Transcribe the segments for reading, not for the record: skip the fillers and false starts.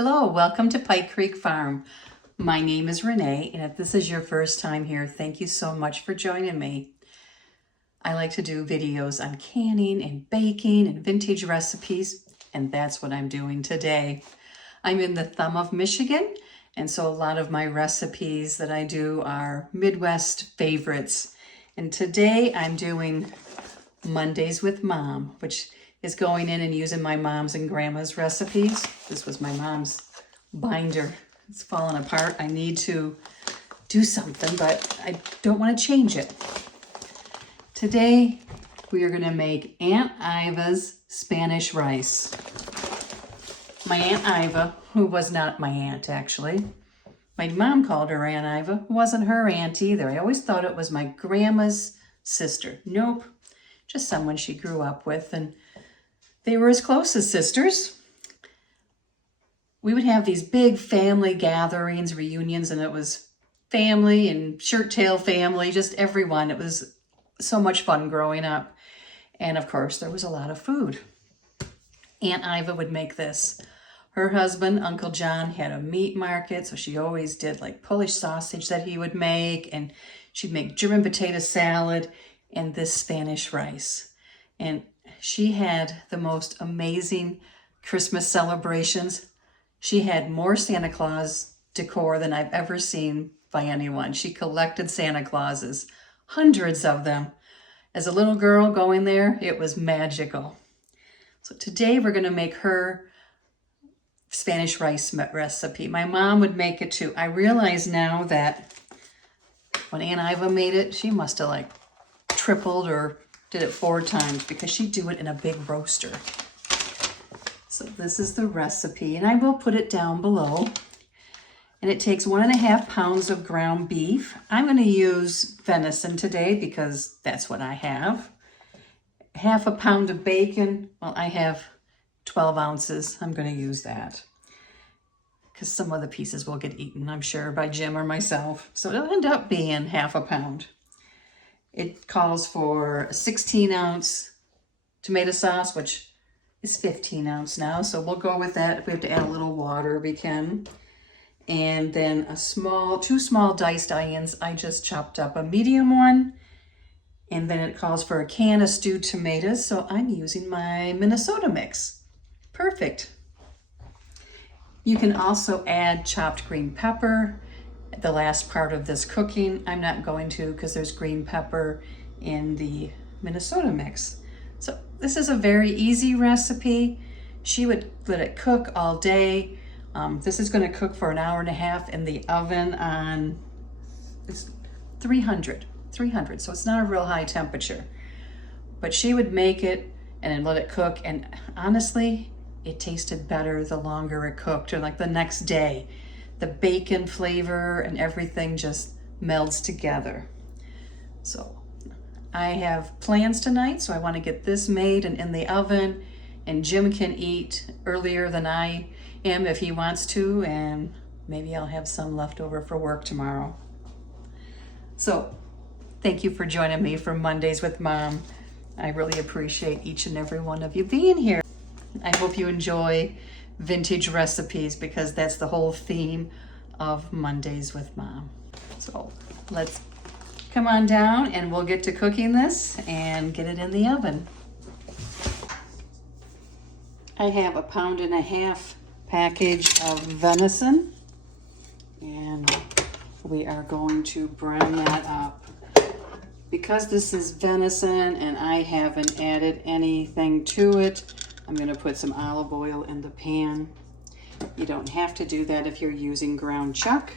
Hello, welcome to Pike Creek Farm. My name is Renee, and if this is your first time here, thank you so much for joining me. I like to do videos on canning and baking and vintage recipes, and that's what I'm doing today. I'm in the thumb of Michigan, and so a lot of my recipes that I do are Midwest favorites. And today I'm doing Mondays with Mom, which is going in and using my mom's and grandma's recipes. This was my mom's binder. It's falling apart. I need to do something, but I don't want to change it. Today, we are going to make Aunt Iva's Spanish rice. My Aunt Iva, who was not my aunt actually, my mom called her Aunt Iva, wasn't her aunt either. I always thought it was my grandma's sister. Nope, just someone she grew up with, and they were as close as sisters. We would have these big family gatherings, reunions, and it was family and shirt tail family, just everyone. It was so much fun growing up. And of course, there was a lot of food. Aunt Iva would make this. Her husband, Uncle John, had a meat market, so she always did like Polish sausage that he would make, and she'd make German potato salad and this Spanish rice. And she had the most amazing Christmas celebrations. She had more Santa Claus decor than I've ever seen by anyone. She collected Santa Clauses, hundreds of them. As a little girl going there, it was magical. So today we're going to make her Spanish rice recipe. My mom would make it too. I realize now that when Aunt Iva made it, she must have like tripled or did it 4 times because she'd do it in a big roaster. So this is the recipe, and I will put it down below. And it takes 1.5 pounds of ground beef. I'm going to use venison today because that's what I have. 1/2 pound of bacon. Well, I have 12 ounces. I'm going to use that because some of the pieces will get eaten, I'm sure, by Jim or myself. So it'll end up being 1/2 pound. It calls for a 16-ounce tomato sauce, which is 15 ounce now. So we'll go with that. If we have to add a little water, we can. And then 2 small diced onions. I just chopped up a medium one. And then it calls for a can of stewed tomatoes. So I'm using my Minnesota mix. Perfect. You can also add chopped green pepper. The last part of this cooking, I'm not going to because there's green pepper in the Minnesota mix. So this is a very easy recipe. She would let it cook all day. This is going to cook for 1.5 hours in the oven on 300, so it's not a real high temperature. But she would make it and then let it cook, and honestly, it tasted better the longer it cooked, or like the next day. The bacon flavor and everything just melds together. So I have plans tonight, so I want to get this made and in the oven, and Jim can eat earlier than I am if he wants to, and maybe I'll have some left over for work tomorrow. So thank you for joining me for Mondays with Mom. I really appreciate each and every one of you being here. I hope you enjoy vintage recipes because that's the whole theme of Mondays with Mom. So let's come on down and we'll get to cooking this and get it in the oven. I have a 1.5 pound package of venison, and we are going to brown that up. Because this is venison and I haven't added anything to it, I'm going to put some olive oil in the pan. You don't have to do that if you're using ground chuck.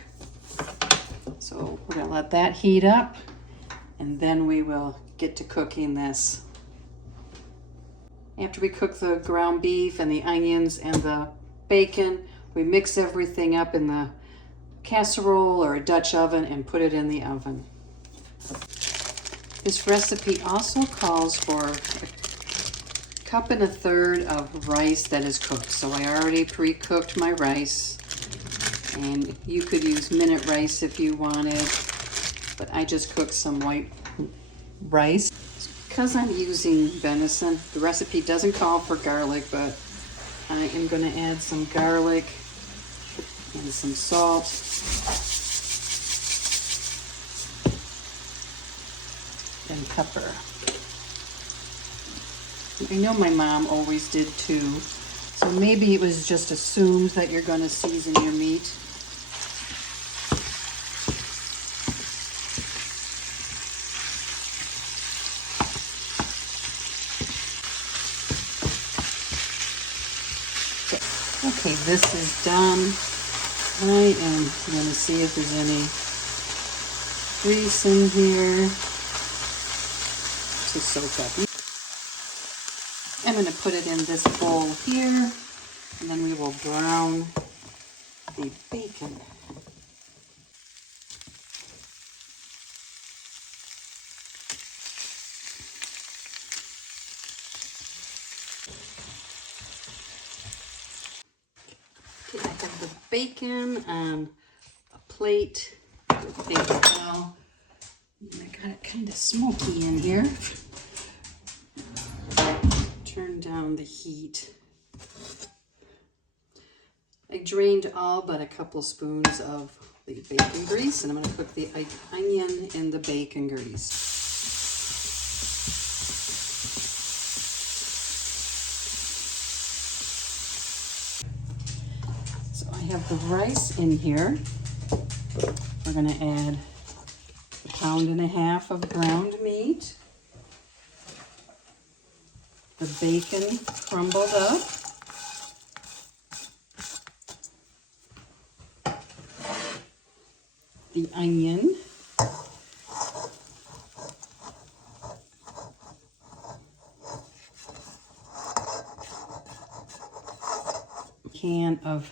So we're going to let that heat up, and then we will get to cooking this. After we cook the ground beef and the onions and the bacon, we mix everything up in the casserole or a Dutch oven and put it in the oven. This recipe also calls for 1.33 cups of rice that is cooked. So I already pre-cooked my rice, and you could use minute rice if you wanted, but I just cooked some white rice. Because I'm using venison, the recipe doesn't call for garlic, but I am going to add some garlic and some salt. And pepper. I know my mom always did too, so maybe it was just assumed that you're going to season your meat. Okay, this is done. I am going to see if there's any grease in here to soak up. I'm going to put it in this bowl here, and then we will brown the bacon. Okay, I have the bacon on a plate with paper towel. I got it kind of smoky in here. Turn down the heat. I drained all but a couple spoons of the bacon grease, and I'm going to cook the onion in the bacon grease. So I have the rice in here. We're going to add 1.5 pounds of ground meat. The bacon crumbled up. The onion. Can of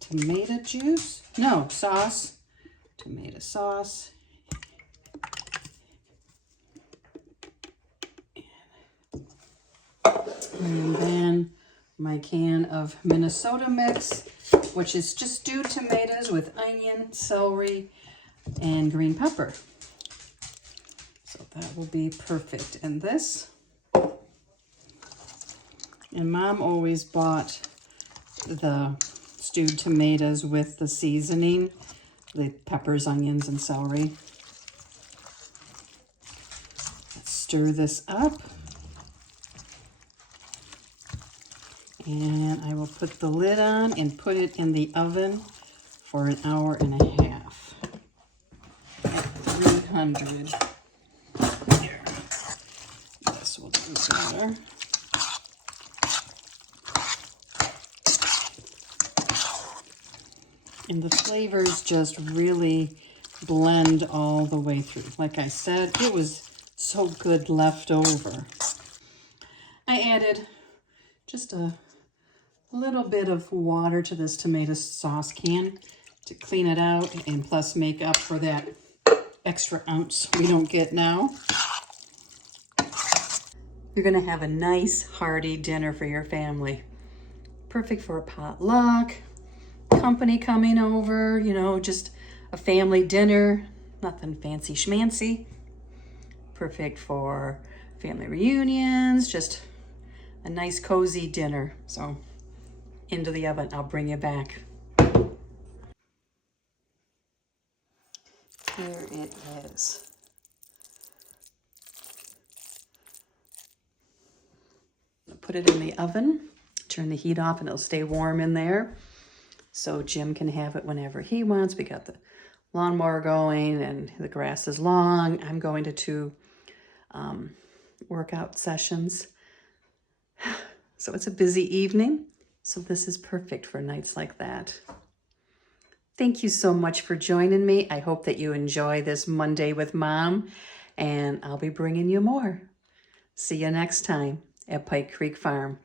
tomato juice. No, sauce. Tomato sauce. And then my can of Minnesota mix, which is just stewed tomatoes with onion, celery, and green pepper. So that will be perfect in this. And Mom always bought the stewed tomatoes with the seasoning, the peppers, onions, and celery. Let's stir this up. And I will put the lid on and put it in the oven for 1.5 hours at 300. There. This will do better. And the flavors just really blend all the way through. Like I said, it was so good left over. I added just a little bit of water to this tomato sauce can to clean it out and plus make up for that extra ounce we don't get now. You're going to have a nice hearty dinner for your family. Perfect for a potluck, company coming over, you know, just a family dinner, nothing fancy schmancy. Perfect for family reunions, just a nice cozy dinner. So into the oven, I'll bring you back. Here it is. I'll put it in the oven, turn the heat off, and it'll stay warm in there. So Jim can have it whenever he wants. We got the lawnmower going and the grass is long. I'm going to 2 workout sessions. So it's a busy evening. So this is perfect for nights like that. Thank you so much for joining me. I hope that you enjoy this Monday with Mom, and I'll be bringing you more. See you next time at Pike Creek Farm.